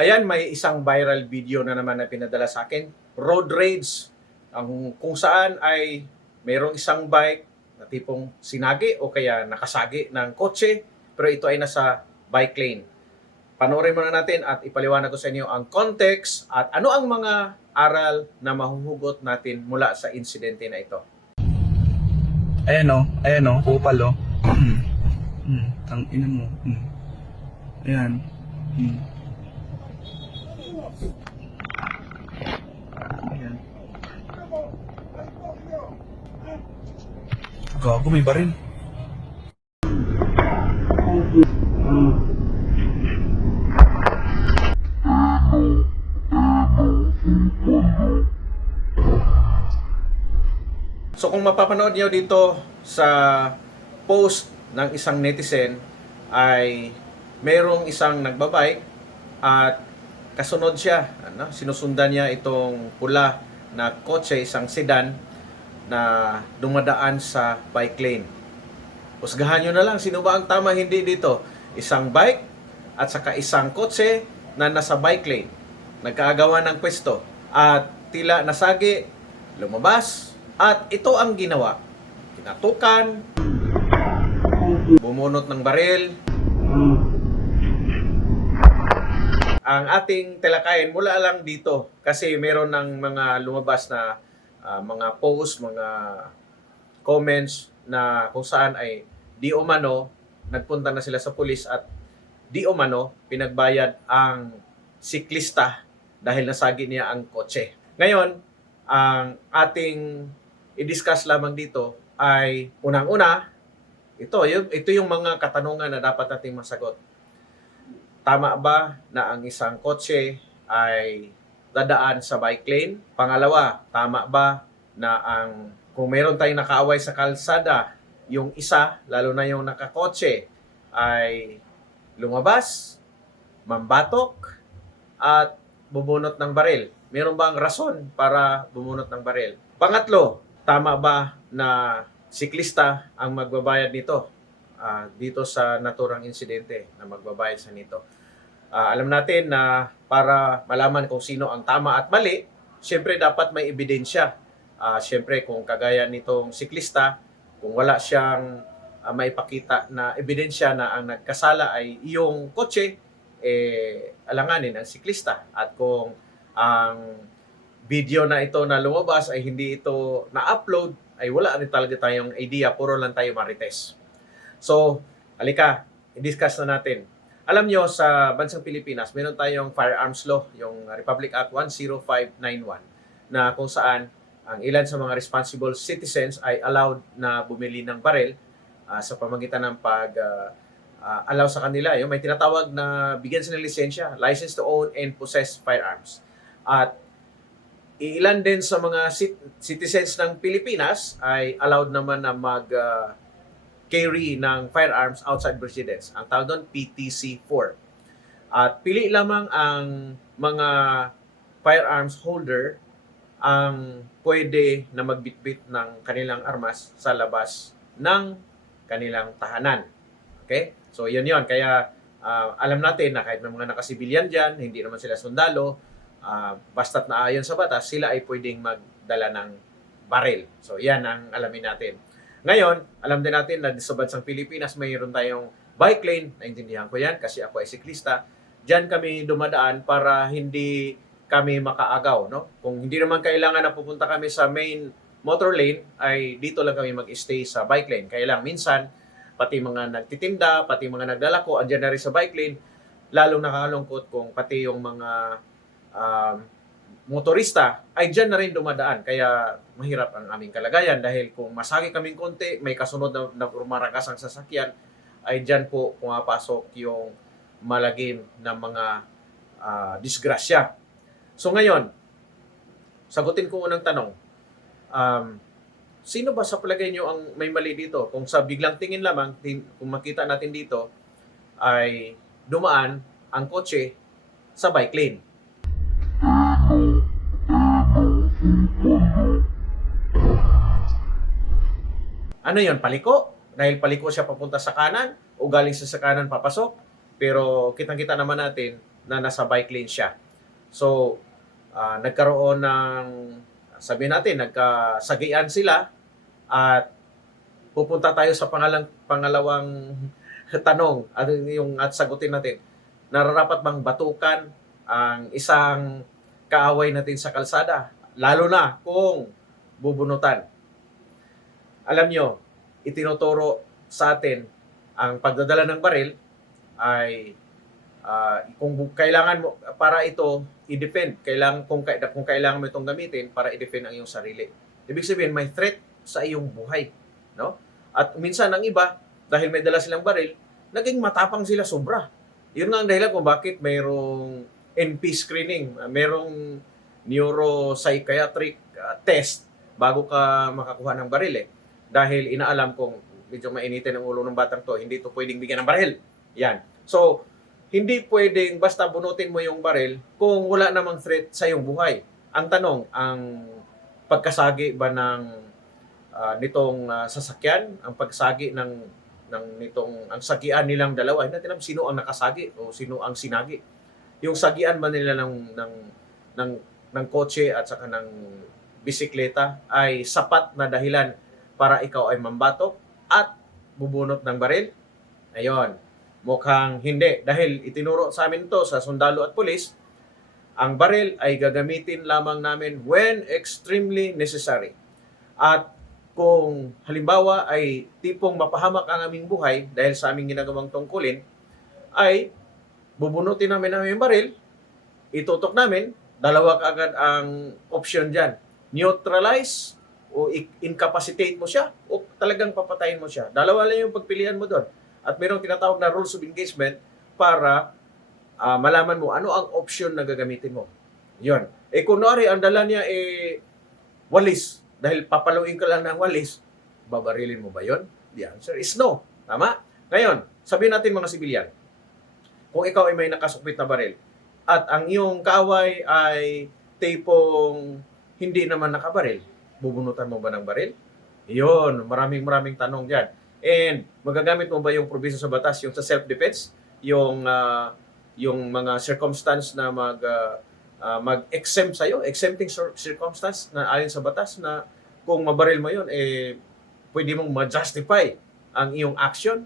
Ayan, may isang viral video na naman na pinadala sa akin. Road rage. Ang, kung saan ay mayroong isang bike na tipong sinagi o kaya nakasagi ng kotse pero ito ay nasa bike lane. Panoorin muna natin at ipaliwanag ko sa inyo ang context at ano ang mga aral na mahuhugot natin mula sa insidente na ito. Ayan o, ayan o, kupal o. Tang ina mo. Mm. Ayan. Mm. Gago, may baril. So kung mapapanood niyo dito sa post ng isang netizen ay merong isang nagbabike at kasunod siya, ano, sinusundan niya itong pula na kotse, isang sedan na dumadaan sa bike lane. Husgahan nyo na lang, sino ba ang tama hindi dito? Isang bike at saka isang kotse na nasa bike lane. Nagkaagawa ng pwesto at tila nasagi, lumabas at ito ang ginawa. Kinatukan, bumunot ng baril, ang ating talakayin mula lang dito kasi meron ng mga lumabas na ah, mga post, mga comments na kung saan ay di umano nagpunta na sila sa pulis at di umano pinagbayad ang siklista dahil nasagi niya ang kotse. Ngayon, ang ating i-discuss lamang dito ay unang-una ito, yung, ito yung mga katanungan na dapat nating masagot tama ba na ang isang kotse ay dadaan sa bike lane? Pangalawa, tama ba na ang kung meron tayong nakaaway sa kalsada, yung isa, lalo na yung nakakotse, ay lumabas, mambatok, at bubunot ng baril. Meron ba ang rason para bumunot ng baril? Pangatlo, tama ba na siklista ang magbabayad nito? ah, dito sa naturang insidente na magbabayad sa nito. Ah, alam natin na para malaman kung sino ang tama at mali, siyempre dapat may ebidensya. Ah, siyempre kung kagaya nitong siklista, kung wala siyang ah, maipakita na ebidensya na ang nagkasala ay iyong kotse, eh, alanganin ang siklista. At kung ang video na ito na lumabas ay hindi ito na-upload, ay wala rin talaga tayong idea, puro lang tayo marites. So, halika, i-discuss na natin. Alam nyo, sa bansang Pilipinas, meron tayong firearms law, yung Republic Act 10591, na kung saan ang ilan sa mga responsible citizens ay allowed na bumili ng baril ah, sa pamagitan ng pag ah, ah, allow sa kanila. Yung may tinatawag na bigyan sila ng lisensya, license to own and possess firearms. At ilan din sa mga cit- citizens ng Pilipinas ay allowed naman na mag ah, carry ng firearms outside residence. Ang tawag doon, PTC-4. At pili lamang ang mga firearms holder ang pwede na magbitbit ng kanilang armas sa labas ng kanilang tahanan. Okay? So, yun yun. Kaya, ah, alam natin na kahit may mga nakasibilyan dyan, hindi naman sila sundalo, ah, basta't naayon sa batas, sila ay pwedeng magdala ng baril. So, yan ang alamin natin. Ngayon, alam din natin na sa bansang Pilipinas, mayroon tayong bike lane. Naintindihan ko yan kasi ako ay siklista. Diyan kami dumadaan para hindi kami makaagaw. No? Kung hindi naman kailangan na pupunta kami sa main motor lane, ay dito lang kami mag-stay sa bike lane. Kaya lang, minsan, pati mga nagtitinda, pati mga naglalako, andyan na rin sa bike lane. Lalong nakakalungkot kung pati yung mga um, motorista ay dyan na rin dumadaan. Kaya mahirap ang aming kalagayan dahil kung masagi kaming konti, may kasunod na, na rumaragas ang sasakyan, ay dyan po pumapasok yung malagim na mga ah, disgrasya. So ngayon, sagutin ko unang tanong. Um, sino ba sa palagay nyo ang may mali dito? Kung sa biglang tingin lamang, kung makita natin dito, ay dumaan ang kotse sa bike lane. Ano yon paliko? Dahil paliko siya papunta sa kanan o galing siya sa kanan papasok. Pero kitang-kita naman natin na nasa bike lane siya. So, ah, nagkaroon ng, sabihin natin, nagkasagian sila at pupunta tayo sa pangalang, pangalawang tanong at yung at sagutin natin. Nararapat bang batukan ang isang kaaway natin sa kalsada? Lalo na kung bubunutan. Alam nyo, itinuturo sa atin ang pagdadala ng baril ay ah, kung kailangan mo para ito i-defend, kailangan kung, kung kailangan mo itong gamitin para i-defend ang iyong sarili. Ibig sabihin may threat sa iyong buhay, no? At minsan ang iba dahil may dala silang baril, naging matapang sila sobra. Yun nga ang dahilan kung bakit mayroong NP screening, mayroong neuropsychiatric ah, test bago ka makakuha ng baril eh. Dahil inaalam kung medyo mainitin ang ulo ng batang to, hindi to pwedeng bigyan ng baril. Yan. So, hindi pwedeng basta bunutin mo yung baril kung wala namang threat sa iyong buhay. Ang tanong, ang pagkasagi ba ng ah, nitong ah, sasakyan, ang pagsagi ng ng nitong ang sagian nilang dalawa, hindi natin alam sino ang nakasagi o sino ang sinagi. Yung sagian ba nila ng ng ng ng kotse at saka ng bisikleta ay sapat na dahilan para ikaw ay mambatok at bubunot ng baril? Ayon, mukhang hindi. Dahil itinuro sa amin to sa sundalo at pulis, ang baril ay gagamitin lamang namin when extremely necessary. At kung halimbawa ay tipong mapahamak ang aming buhay dahil sa aming ginagawang tungkulin, ay bubunutin namin ang aming baril, itutok namin, dalawa kaagad ang option dyan. Neutralize o incapacitate mo siya o talagang papatayin mo siya. Dalawa lang yung pagpilian mo doon. At mayroong tinatawag na rules of engagement para ah, malaman mo ano ang option na gagamitin mo. Yon. Eh kunwari, ang dala niya eh walis. Dahil papaluin ka lang ng walis, babarilin mo ba yon? The answer is no. Tama? Ngayon, sabihin natin mga sibilyan, kung ikaw ay may nakasukpit na baril, at ang iyong kaaway ay tipong hindi naman nakabaril, bubunutan mo ba ng baril? Yun, maraming maraming tanong dyan. And magagamit mo ba yung provision sa batas, yung sa self-defense, yung ah, yung mga circumstance na mag ah, ah, mag-exempt sa'yo, exempting cir- circumstance na ayon sa batas na kung mabaril mo yun, eh, pwede mong ma-justify ang iyong action.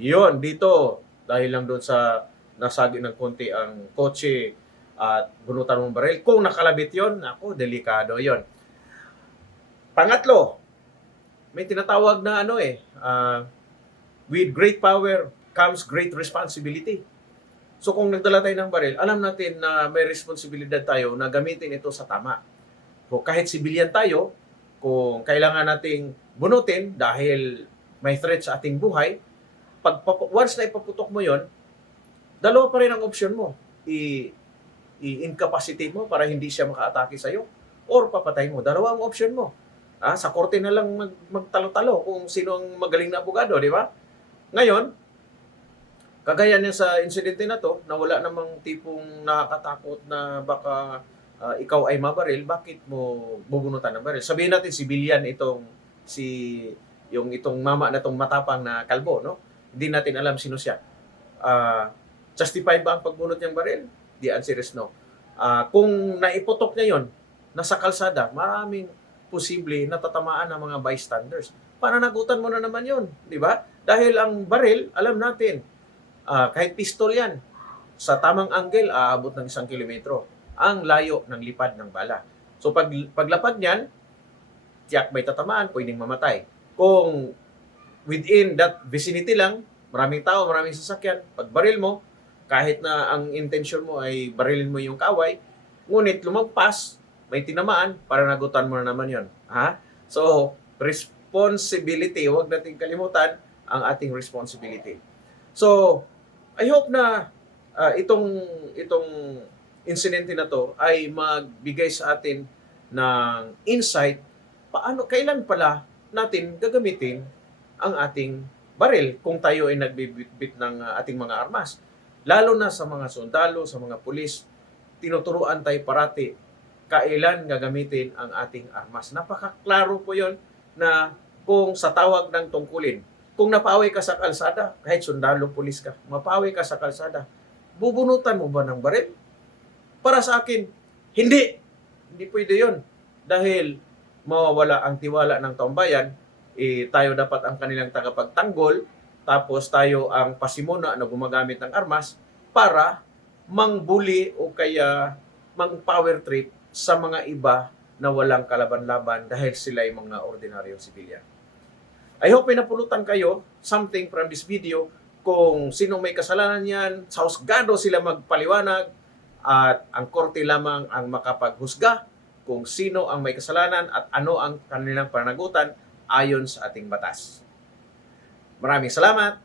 Yun, dito, dahil lang doon sa nasagi ng konti ang kotse at bunutan mong baril. Kung nakalabit yon, ako, delikado yon. Pangatlo, may tinatawag na ano eh, ah, with great power comes great responsibility. So kung nagdala tayo ng baril, alam natin na may responsibilidad tayo na gamitin ito sa tama. So kahit sibilyan tayo, kung kailangan nating bunutin dahil may threat sa ating buhay, pag once na ipaputok mo yon, dalawa pa rin ang option mo. I, i-incapacitate mo para hindi siya maka-atake sa'yo or papatay mo. Dalawa ang option mo. Ah, sa korte na lang mag, magtalo-talo kung sino ang magaling na abogado, di ba? Ngayon, kagaya niya sa insidente na to, na wala namang tipong nakakatakot na baka ah, ikaw ay mabaril, bakit mo bubunutan ng baril? Sabihin natin civilian itong si yung itong mama na itong matapang na kalbo, no? Hindi natin alam sino siya. Ah, justified ba ang pagbunot niyang baril? The answer is no. Ah, kung naiputok niya yon nasa kalsada, maraming posible natatamaan ng mga bystanders. Pananagutan mo na naman yon, di ba? Dahil ang baril, alam natin, ah, kahit pistol yan, sa tamang angle, aabot ng isang kilometro. Ang layo ng lipad ng bala. So pag paglapag niyan, tiyak may tatamaan, pwedeng mamatay. Kung within that vicinity lang, maraming tao, maraming sasakyan, pag baril mo, kahit na ang intention mo ay barilin mo yung kaway, ngunit lumagpas, may tinamaan, para nagutan mo na naman yon. Ha? So, responsibility, huwag nating kalimutan ang ating responsibility. So, I hope na ah, itong itong insidente na to ay magbigay sa atin ng insight paano kailan pala natin gagamitin ang ating baril kung tayo ay nagbibitbit ng ating mga armas. Lalo na sa mga sundalo, sa mga pulis, tinuturuan tayo parati kailan gagamitin ang ating armas. Napakaklaro po yon na kung sa tawag ng tungkulin, kung napaway ka sa kalsada, kahit sundalo, pulis ka, mapaway ka sa kalsada, bubunutan mo ba ng baril? Para sa akin, hindi. Hindi pwede yon Dahil mawawala ang tiwala ng taong bayan, eh, tayo dapat ang kanilang tagapagtanggol, tapos tayo ang pasimuna na gumagamit ng armas para mangbuli o kaya mang power trip sa mga iba na walang kalaban-laban dahil sila ay mga ordinaryong sibilyan. I hope ay napulutan kayo something from this video kung sino may kasalanan yan, sa husgado sila magpaliwanag at ang korte lamang ang makapaghusga kung sino ang may kasalanan at ano ang kanilang pananagutan ayon sa ating batas. Maraming salamat.